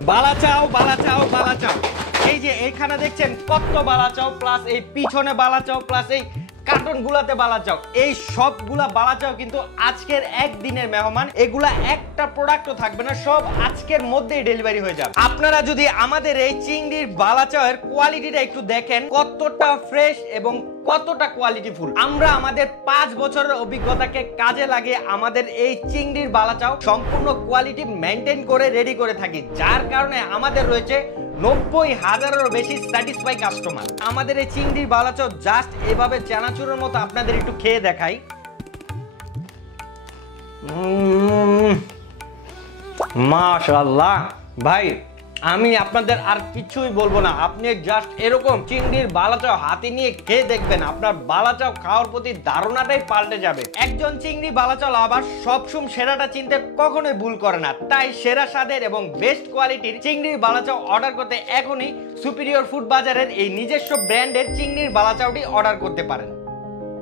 বালাচাও বালাচাও বালাচাও, এই যে এইখানে দেখছেন কত বালাচাও, প্লাস এই পিছনে বালাচাও, প্লাস এই কার্টন গুলাতে বালাচাও, এই সবগুলা বালাচাও কিন্তু আজকের একদিনের মেহমান। এগুলা একটা প্রোডাক্টও থাকবে না, সব আজকের মধ্যেই ডেলিভারি হয়ে যাবে। আপনারা যদি আমাদের এই চিংড়ির বালাচাওয়ের কোয়ালিটিটা একটু দেখেন, কতটা ফ্রেশ এবং কতটা কোয়ালিটিফুল। আমরা আমাদের 5 বছরের অভিজ্ঞতাকে কাজে লাগিয়ে আমাদের এই চিংড়ির বালাচাও সম্পূর্ণ কোয়ালিটি মেনটেন করে রেডি করে থাকি, যার কারণে আমাদের রয়েছে 90,000-এরও বেশি স্যাটিসফাই কাস্টমার। আমাদের এই চিংড়ির বালাচাও জাস্ট এভাবে চানাচুরের মতো আপনাদের একটু খেয়ে দেখাই। মাশাআল্লাহ ভাই, আমি আপনাদের আর কিছুই বলবো না, আপনি জাস্ট এরকম চিংড়ির বালাচাও হাতে নিয়ে খেয়ে দেখবেন, আপনার বালাচাও খাওয়ার প্রতি ধারণাটাই পাল্টে যাবে। একজন চিংড়ি বালাচাও আবার সবসময় সেরাটা চিনতে কখনোই ভুল করে না, তাই সেরা স্বাদের এবং বেস্ট কোয়ালিটির চিংড়ির বালাচাও অর্ডার করতে এখনই সুপিরিয়র ফুড বাজারের এই নিজস্ব ব্র্যান্ডের চিংড়ির বালাচাওটি অর্ডার করতে পারেন।